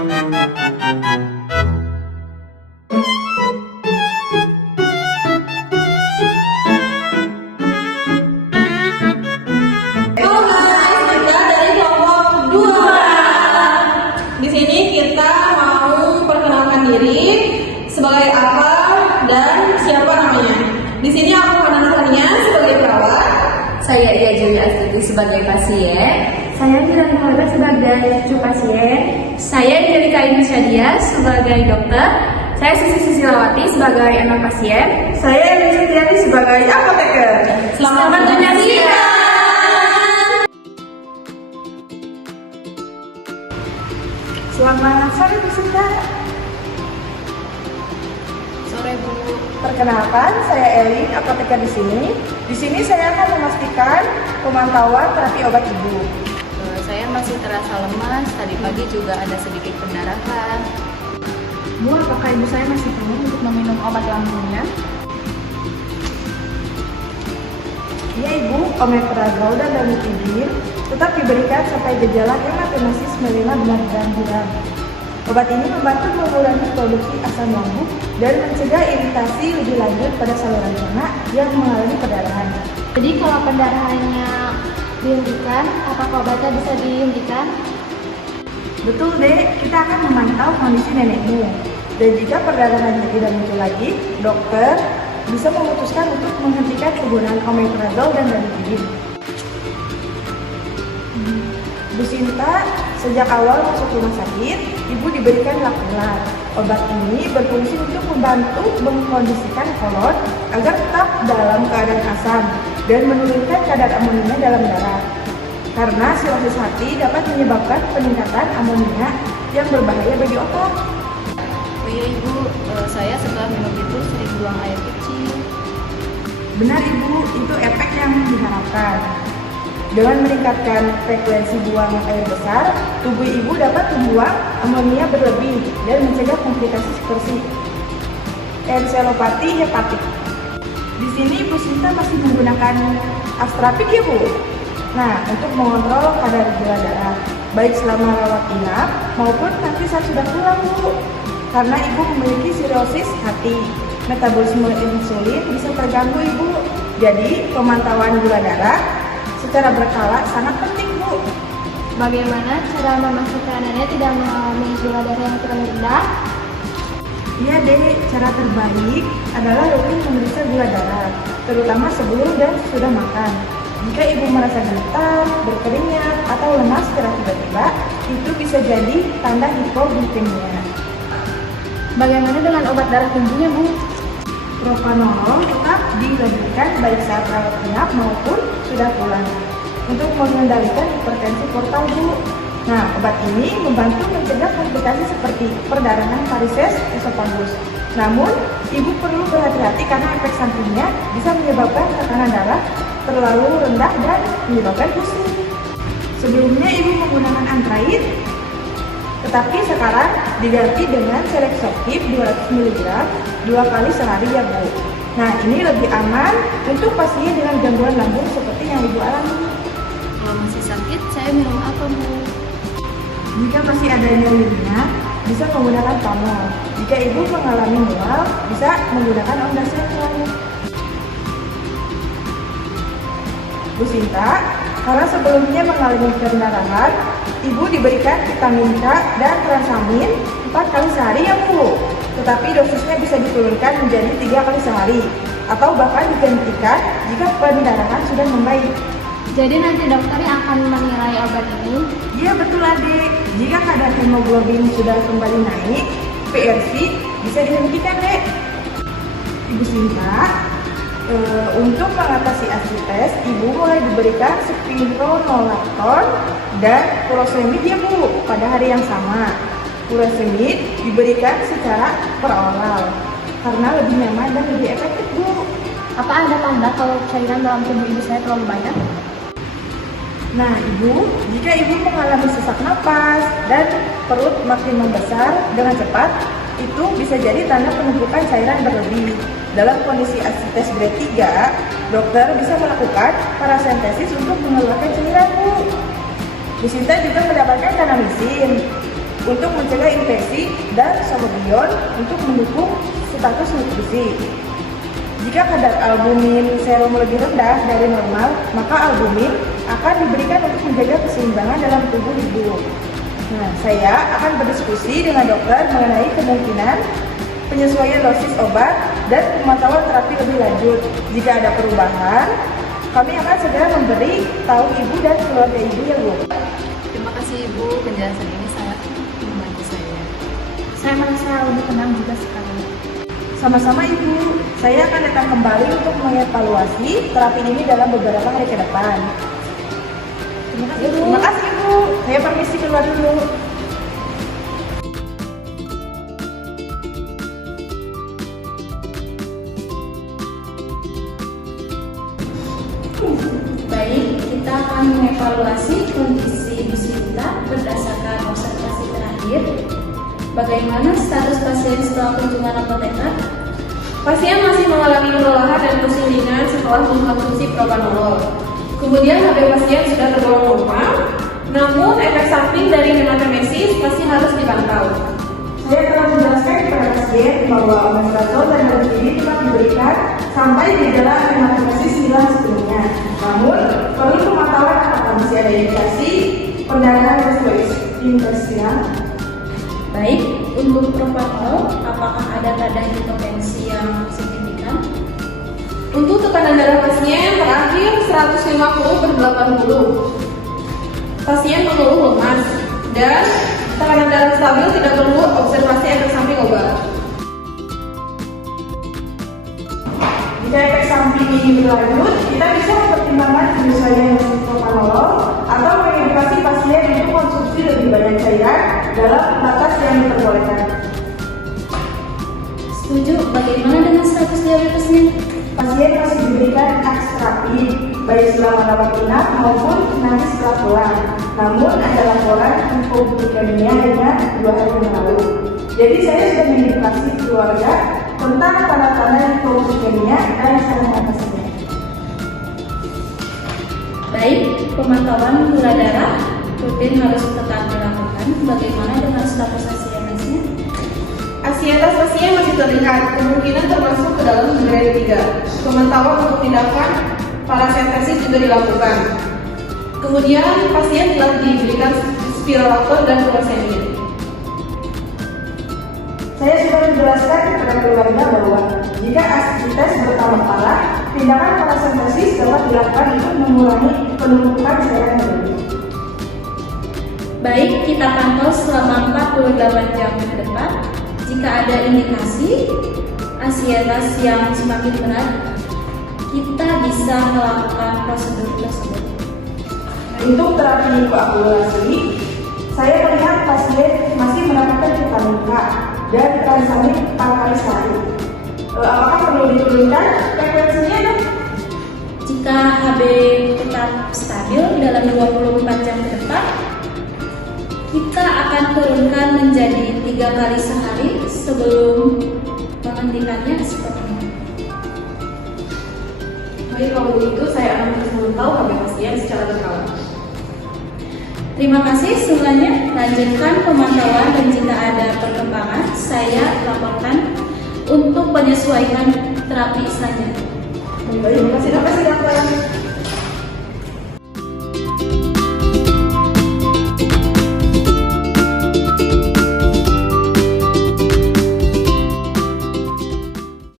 Sebagai apa dan siapa namanya. Di sini aku Hana sebagai perawat. Saya Ia Juli Astuti sebagai pasien. Saya Dilan Maulana sebagai cucu pasien. Saya Delika Insyadiah sebagai dokter. Saya Sisi Susilawati sebagai anak pasien. Saya Emi Setiani sebagai apoteker. Selamat menyaksikan. Selamat sore Bu Sinta. Sore Bu. Perkenalkan, saya Elin, apoteker di sini. Di sini saya akan memastikan pemantauan terapi obat ibu. Saya masih terasa lemas. Tadi pagi juga ada sedikit pendarahan. Bu, apakah ibu saya masih perlu untuk meminum obat lambungnya? Iya ibu, omeprazol dan ranitidin tetap diberikan sampai gejala hematomasis melena benar-benar hilang. Obat ini membantu mengurangi produksi asam lambung dan mencegah iritasi lebih lanjut pada saluran cerna yang mengalami perdarahan. Jadi kalau pendarahannya dihentikan, apakah obatnya bisa dihentikan? Betul dek, kita akan memantau kondisi nenekmu. Dan jika perdarahannya tidak muncul lagi, dokter bisa memutuskan untuk menghentikan penggunaan omeprazol dan ranitidin. Bu Sinta, sejak awal masuk rumah sakit, ibu diberikan Lakular. Obat ini berfungsi untuk membantu mengkondisikan kolon agar tetap dalam keadaan asam dan menurunkan kadar amonia dalam darah. Karena sirosis hati dapat menyebabkan peningkatan amonia yang berbahaya bagi otak. Oh iya Ibu, saya setelah minum itu sering buang air kecil. Benar ibu, itu efek yang diharapkan. Dengan meningkatkan frekuensi buang air besar, tubuh ibu dapat membuang amonia berlebih dan mencegah komplikasi seperti enselopati hepatik. Di sini Bu Sinta masih menggunakan Astrapik ya Bu. Nah, untuk mengontrol kadar gula darah, baik selama rawat inap maupun nanti saat sudah pulang Bu. Karena ibu memiliki sirosis hati, metabolisme insulin bisa terganggu ibu. Jadi pemantauan gula darah secara berkala sangat penting Bu. Bagaimana cara memastikan nenek tidak mengalami gula darah yang terlalu rendah? Iya deh, cara terbaik adalah rutin memeriksa gula darah, terutama sebelum dan sudah makan. Jika ibu merasa gemetar, berkeringat, atau lemas secara tiba-tiba, itu bisa jadi tanda hipoglikemia. Bagaimana dengan obat darah tingginya Bu? Propranolol tetap dilanjutkan baik saat rawat inap maupun sudah pulang untuk mengendalikan hipertensi portal Bu. Nah, obat ini membantu mencegah komplikasi seperti perdarahan varises esofagus. Namun, ibu perlu berhati-hati karena efek sampingnya bisa menyebabkan tekanan darah terlalu rendah dan menyebabkan pusing. Sebelumnya ibu menggunakan Antraid, tetapi sekarang diganti dengan Selexokip 200 mg 2 kali sehari ya Bu. Nah, ini lebih aman untuk pasien dengan gangguan lambung seperti yang ibu alami. Kalau masih sakit, saya minum apa Bu? Jika masih ada nyerinya, bisa menggunakan Pamol. Jika ibu mengalami mual, bisa menggunakan Ondansetron. Bu Sinta, karena sebelumnya mengalami pendarahan, ibu diberikan vitamin K dan transamin 4 kali sehari ya Bu. Tetapi dosisnya bisa diturunkan menjadi 3 kali sehari atau bahkan digantikan jika pendarahan sudah membaik. Jadi nanti dokter yang akan menilai obat ini? Iya betul adik, jika kadar hemoglobin sudah kembali naik, PRC bisa dihentikan dek. Ibu Sinta, untuk mengatasi ascites, ibu mulai diberikan spironolactone dan furosemid ya Bu pada hari yang sama. Furosemid diberikan secara peroral karena lebih nyaman dan lebih efektif Bu. Apa ada tanda kalau cairan dalam tubuh ibu saya terlalu banyak? Nah ibu, jika ibu mengalami sesak napas dan perut makin membesar dengan cepat, itu bisa jadi tanda penumpukan cairan berlebih. Dalam kondisi ascites grade 3, dokter bisa melakukan parasentesis untuk mengeluarkan cairan Bu. Bu Sinta juga mendapatkan kanamisin untuk mencegah infeksi dan somodion untuk mendukung status nutrisi. Jika kadar albumin serum lebih rendah dari normal, maka albumin akan diberikan untuk menjaga keseimbangan dalam tubuh ibu. Nah, saya akan berdiskusi dengan dokter mengenai kemungkinan penyesuaian dosis obat dan pemantauan terapi lebih lanjut. Jika ada perubahan, kami akan segera memberi tahu ibu dan keluarga ibu ya Bu. Terima kasih Ibu, penjelasan ini sangat membantu saya. Saya merasa lebih tenang juga sekarang. Sama-sama Ibu, saya akan datang kembali untuk mengevaluasi terapi ini dalam beberapa hari ke depan. Terima kasih Ibu. Terima kasih Ibu, saya permisi keluar dulu. Baik, kita akan mengevaluasi kondisi ibu Sinta berdasarkan observasi terakhir. Bagaimana status pasien setelah kunjungan apoteker? Pasien masih mengalami kelelahan dan pusing ringan setelah mengkonsumsi propanolol. Kemudian HB pasien sudah tergolong normal, namun efek samping dari hematemesis masih harus dipantau. Saya telah menjelaskan kepada pasien bahwa omeprazol dan ini dapat diberikan sampai gejala hematemesis hilang sepenuhnya. Namun, perlu pemantauan apakah masih ada indikasi pendarahan interstisial. Baik, untuk propanolol, apakah ada tanda hipotensi yang signifikan? Untuk tekanan darah pasien terakhir 150/80. Pasien mengeluh lemas dan tekanan darah stabil, tidak perlu observasi efek samping obat. Jika efek samping ini berlanjut, kita bisa mempertimbangkan penyesuaian dosis propanolol atau mengedukasi pasien untuk konsumsi lebih banyak cairan dalam batas yang diperbolehkan. Setuju, bagaimana dengan status diabetesnya? Pasien masih diberikan akstratid baik selama rawat inap maupun nanti setelah pulang. Namun ada laporan hipoglikemia dengan 2 hari yang lalu. Jadi saya sudah mengedukasi keluarga tentang tanda-tanda hipoglikemia dan cara mengatasinya. Baik, pemantauan gula darah rutin harus tetap dilakukan. Bagaimana dengan status ASI-nya? Asietas pasien masih terlihat, kemungkinan termasuk ke dalam grade 3. Pemantauan untuk tindakan parasentesis juga dilakukan. Kemudian pasien telah diberikan spirolaton dan furosemid. Saya sudah menjelaskan kepada keluarga bahwa jika ascites bertambah parah, tindakan parasentesis dapat dilakukan untuk mengurangi penumpukan cairan yang berlebih. Baik, kita pantau selama 48 jam ke depan. Jika ada indikasi asietas yang semakin berat, kita bisa melakukan prosedur tersebut. Untuk terapi koagulasi, saya melihat pasien masih mendapatkan vitamin K dan transamin 4 kali sehari. Apakah perlu diturunkan frekuensinya dok? Jika HB tetap stabil dalam 24 jam ke depan, kita akan turunkan menjadi 3 kali sehari sebelum menghentikannya sepenuhnya. Baik, kalau begitu saya akan terus memantau HB pasien secara berkala. Terima kasih semuanya. Lanjutkan pemantauan dan jika ada perkembangan, saya laporkan untuk penyesuaian terapi selanjutnya. Terima kasih dokter.